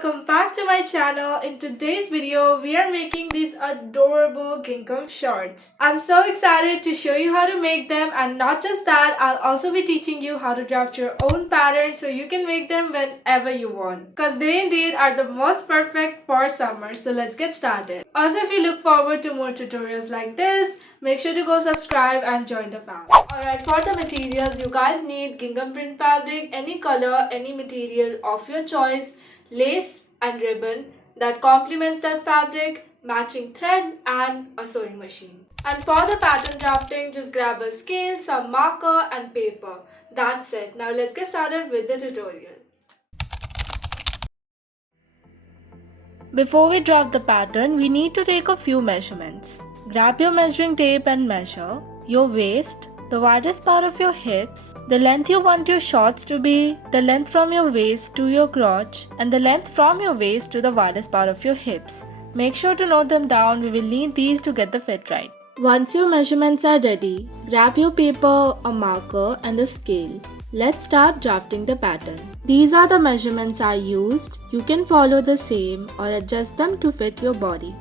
welcome back to my channel. In today's video, we are making these adorable gingham shorts. I'm so excited to show you how to make them, and not just that, I'll also be teaching you how to draft your own pattern so you can make them whenever you want. Cause they indeed are the most perfect for summer, so let's get started. Also, if you look forward to more tutorials like this, make sure to go subscribe and join the fam. Alright, for the materials, you guys need gingham print fabric, any color, any material of your choice, lace and ribbon that complements that fabric, matching thread and a sewing machine. And for the pattern drafting, just grab a scale, some marker and paper. That's it. Now let's get started with the tutorial. Before we draft the pattern, we need to take a few measurements. Grab your measuring tape and measure your waist, the widest part of your hips, the length you want your shorts to be, the length from your waist to your crotch, and the length from your waist to the widest part of your hips. Make sure to note them down, we will need these to get the fit right. Once your measurements are ready, grab your paper, a marker, and a scale. Let's start drafting the pattern. These are the measurements I used. You can follow the same or adjust them to fit your body.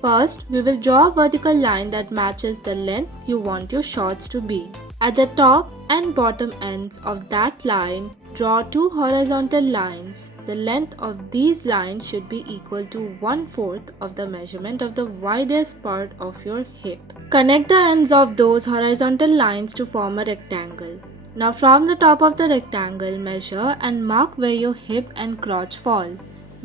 First, we will draw a vertical line that matches the length you want your shorts to be. At the top and bottom ends of that line, draw two horizontal lines. The length of these lines should be equal to 1/4 of the measurement of the widest part of your hip. Connect the ends of those horizontal lines to form a rectangle. Now from the top of the rectangle, measure and mark where your hip and crotch fall.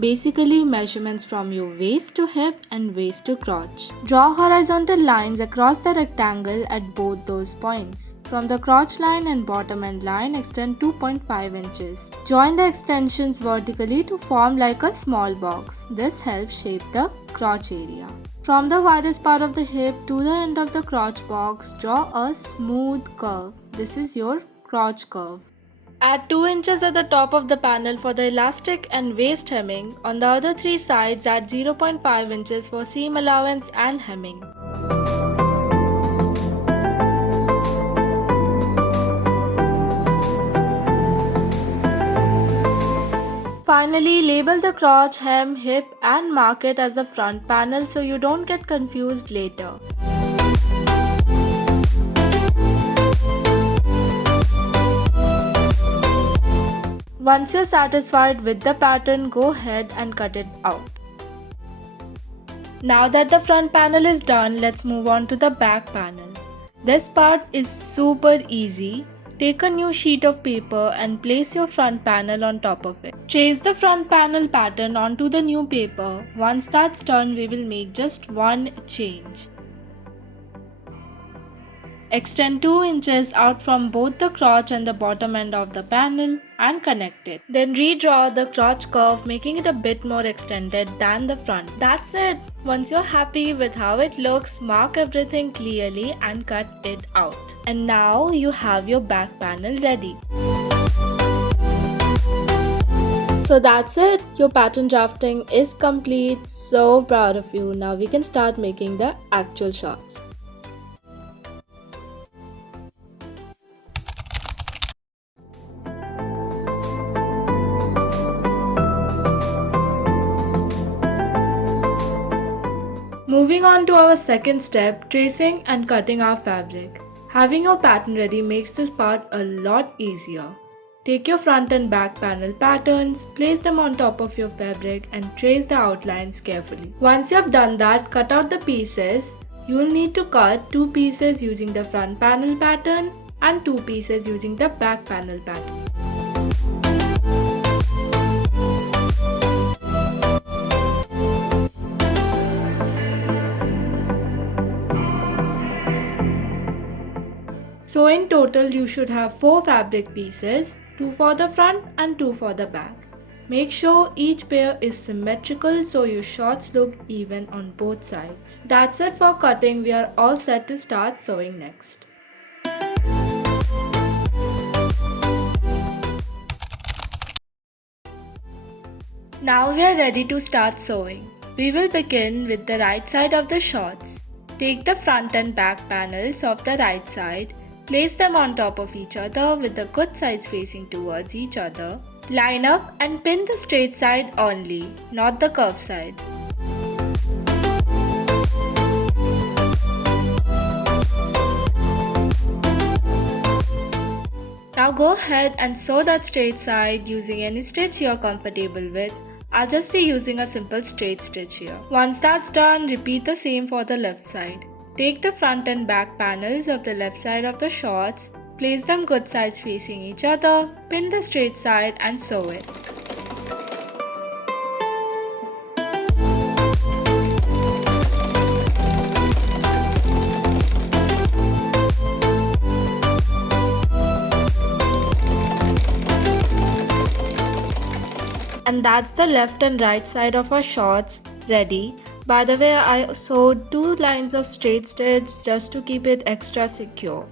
Basically, measurements from your waist to hip and waist to crotch. Draw horizontal lines across the rectangle at both those points. From the crotch line and bottom end line, extend 2.5 inches. Join the extensions vertically to form like a small box. This helps shape the crotch area. From the widest part of the hip to the end of the crotch box, draw a smooth curve. This is your crotch curve. Add 2 inches at the top of the panel for the elastic and waist hemming. On the other 3 sides, add 0.5 inches for seam allowance and hemming. Finally, label the crotch, hem, hip and mark it as the front panel so you don't get confused later. Once you're satisfied with the pattern, go ahead and cut it out. Now that the front panel is done, let's move on to the back panel. This part is super easy. Take a new sheet of paper and place your front panel on top of it. Trace the front panel pattern onto the new paper. Once that's done, we will make just one change. Extend 2 inches out from both the crotch and the bottom end of the panel and connect it. Then redraw the crotch curve, making it a bit more extended than the front. That's it! Once you're happy with how it looks, mark everything clearly and cut it out. And now you have your back panel ready. So that's it! Your pattern drafting is complete. So proud of you. Now we can start making the actual shorts. Moving on to our second step, tracing and cutting our fabric. Having your pattern ready makes this part a lot easier. Take your front and back panel patterns, place them on top of your fabric and trace the outlines carefully. Once you have done that, cut out the pieces. You will need to cut 2 pieces using the front panel pattern and 2 pieces using the back panel pattern. So in total, you should have 4 fabric pieces, 2 for the front and 2 for the back. Make sure each pair is symmetrical so your shorts look even on both sides. That's it for cutting. We are all set to start sewing next. Now we are ready to start sewing. We will begin with the right side of the shorts. Take the front and back panels of the right side. Place them on top of each other with the good sides facing towards each other. Line up and pin the straight side only, not the curved side. Now go ahead and sew that straight side using any stitch you are comfortable with. I'll just be using a simple straight stitch here. Once that's done, repeat the same for the left side. Take the front and back panels of the left side of the shorts, place them good sides facing each other, pin the straight side and sew it. And that's the left and right side of our shorts ready. By the way, I sewed 2 lines of straight stitch just to keep it extra secure.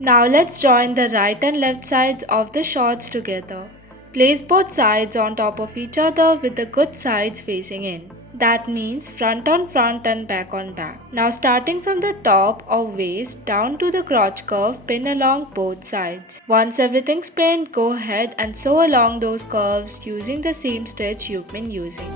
Now let's join the right and left sides of the shorts together. Place both sides on top of each other with the good sides facing in. That means front on front and back on back. Now starting from the top of waist down to the crotch curve, pin along both sides. Once everything's pinned, go ahead and sew along those curves using the same stitch you've been using.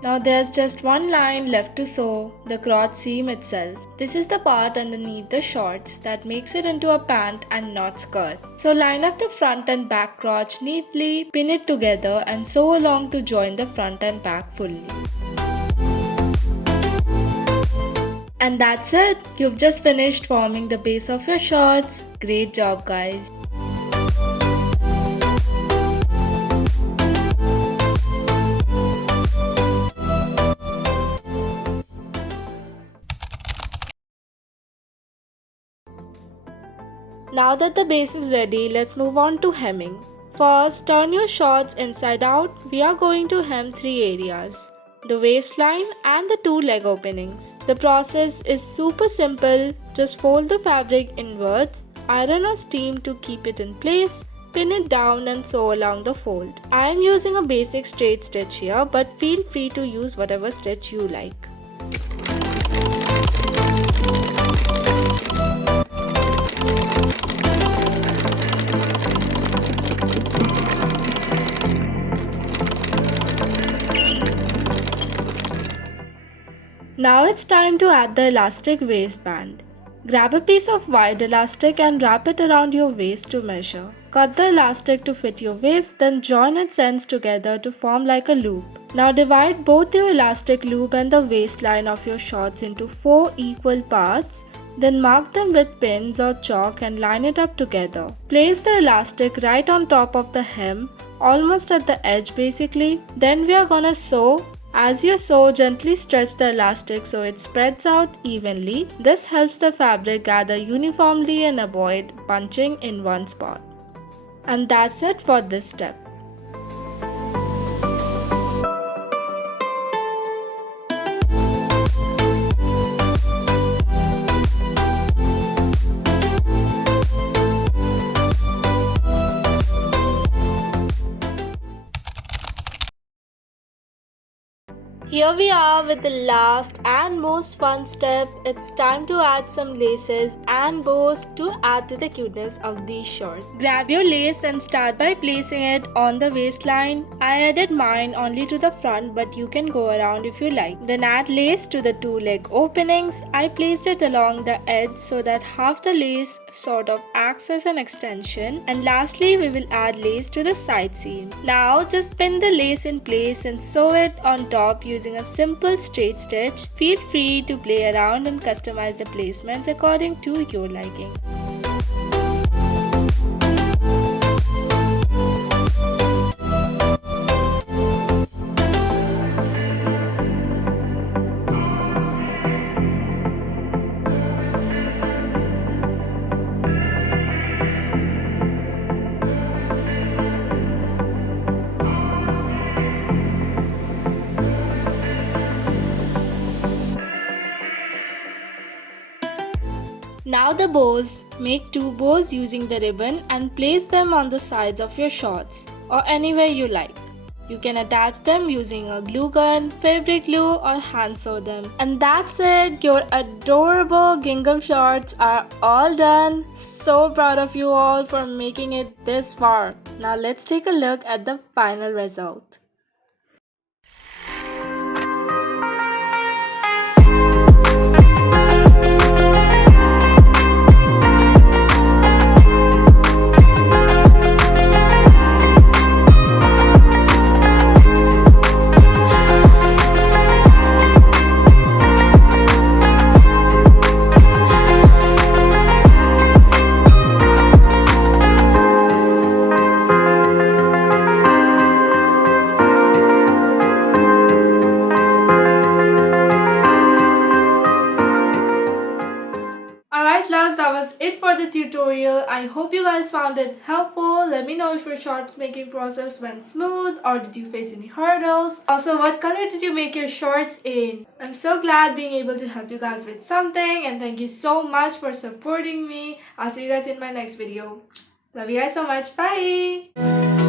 Now there's just one line left to sew, the crotch seam itself. This is the part underneath the shorts that makes it into a pant and not skirt. So line up the front and back crotch neatly, pin it together and sew along to join the front and back fully. And that's it! You've just finished forming the base of your shorts. Great job guys! Now that the base is ready, let's move on to hemming. First, turn your shorts inside out. We are going to hem 3 areas: the waistline and the 2 leg openings. The process is super simple. Just fold the fabric inwards, iron or steam to keep it in place, pin it down and sew along the fold. I am using a basic straight stitch here, but feel free to use whatever stitch you like. Now it's time to add the elastic waistband. Grab a piece of wide elastic and wrap it around your waist to measure. Cut the elastic to fit your waist, then join its ends together to form like a loop. Now divide both your elastic loop and the waistline of your shorts into 4 equal parts. Then mark them with pins or chalk and line it up together. Place the elastic right on top of the hem, almost at the edge basically. Then we are gonna sew. As you sew, gently stretch the elastic so it spreads out evenly. This helps the fabric gather uniformly and avoid bunching in one spot. And that's it for this step. Here we are with the last and most fun step. It's time to add some laces and bows to add to the cuteness of these shorts. Grab your lace and start by placing it on the waistline. I added mine only to the front, but you can go around if you like. Then add lace to the 2 leg openings. I placed it along the edge so that half the lace sort of acts as an extension. And lastly, we will add lace to the side seam. Now just pin the lace in place and sew it on top using a simple straight stitch. Feel free to play around and customize the placements according to your liking. Now Now the bows. Make 2 bows using the ribbon and place them on the sides of your shorts or anywhere you like. You can attach them using a glue gun, fabric glue or hand sew them. And that's it! Your adorable gingham shorts are all done. So proud of you all for making it this far. Now let's take a look at the final result. Alright loves, that was it for the tutorial. I hope you guys found it helpful. Let me know if your shorts making process went smooth or did you face any hurdles. Also, what color did you make your shorts in? I'm so glad being able to help you guys with something, and thank you so much for supporting me. I'll see you guys in my next video. Love you guys so much. Bye!